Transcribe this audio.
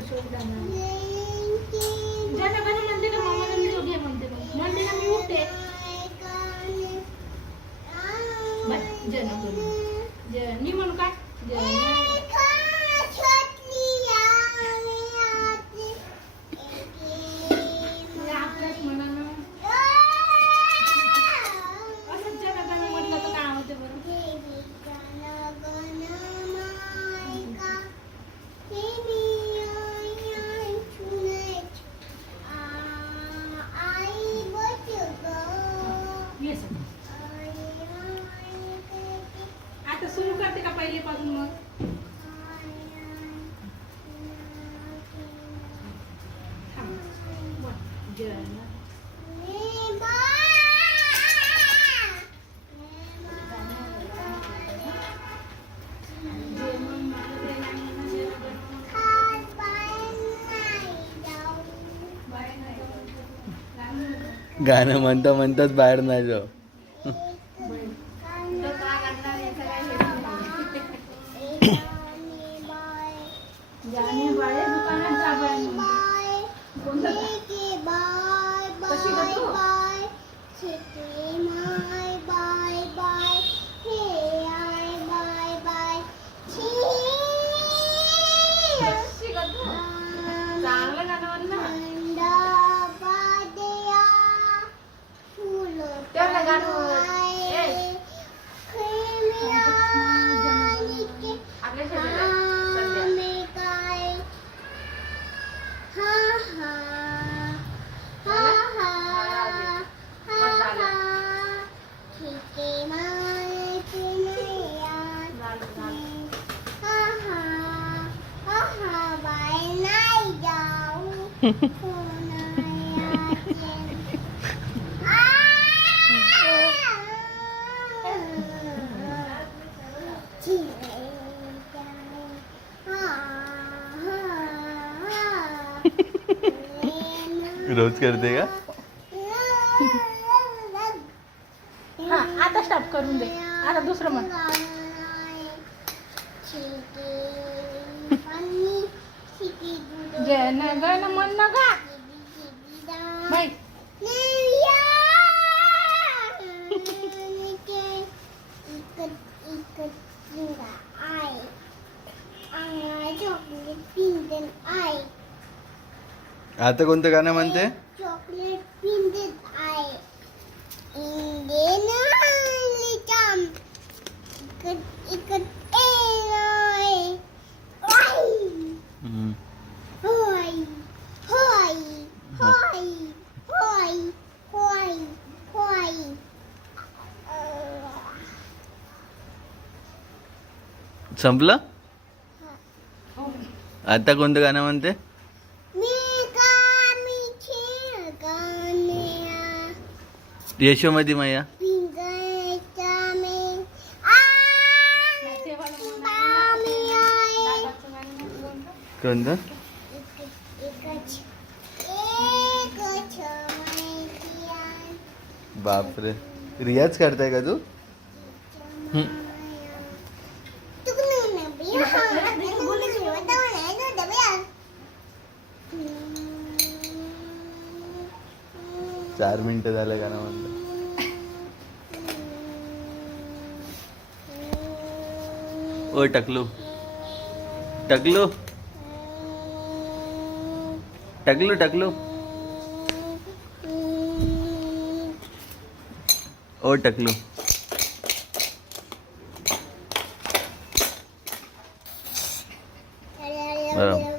शोध जाणार. जनगण म्हणते का मामाला मी घे म्हणते म्हणते ना मी उठते. जनगण मी म्हणू काय आपल्याच मनानं असंच जनगण म्हटलं तर काय होते बरं. आता सुरू करते का पहिले पासून मग गाणं म्हणता म्हणताच बाहेर नाही जाऊ. रोज करते का? हा आता स्टॉप करून दे. आता दुसरं म्हण. जनगण म्हण का बाई. आता कोणतं गाणं म्हणते? चॉकलेट पिंजत आहे इंडियन इकत होय होय होय होय होय होय. संपलं? आता कोणतं गाणं म्हणते? यशोमती मैया. कोणतं? बापरे, रियाज करताय का तू? चार मिनिटं झालं गाणं म्हणलं. ओ टकलू टकलू टकलू टकलू ओ टकलू. बरं.